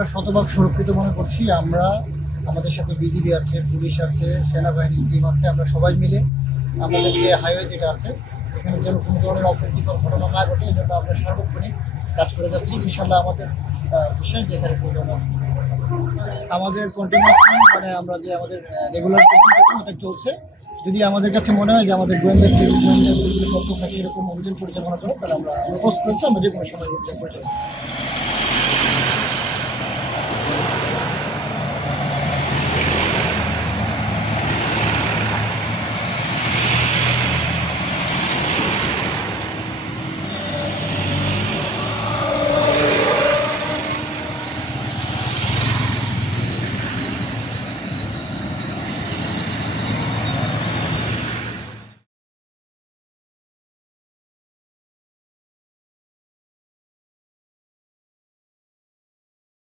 আমরা শতভাগ সুরক্ষিত মনে করছি। আমরা আমাদের সাথে বিজিবি আছে, পুলিশ আছে, সেনাবাহিনীর টিম আছে। আমরা সবাই মিলে আমাদের যে হাইওয়ে যেটা আছে এখানে যেন কোনো ধরনের অপ্রীতিকর ঘটনা না ঘটে এই জন্য আমরা সার্বক্ষণিক কাজ করে যাচ্ছি। ইনশাল্লাহ আমাদের বিষয় যে এখানে কোনো ধরনের আমাদের কন্টিনিউয়াসলি মানে আমরা যে আমাদের রেগুলার ওটা চলছে। যদি আমাদের কাছে মনে হয় যে আমাদের গোয়েন্দা তথ্য থাকে এরকম অভিযান পরিচালনা করে তাহলে আমরা প্রস্তুত আছি, আমরা যে কোনো সময় অভিযান পরিচালনা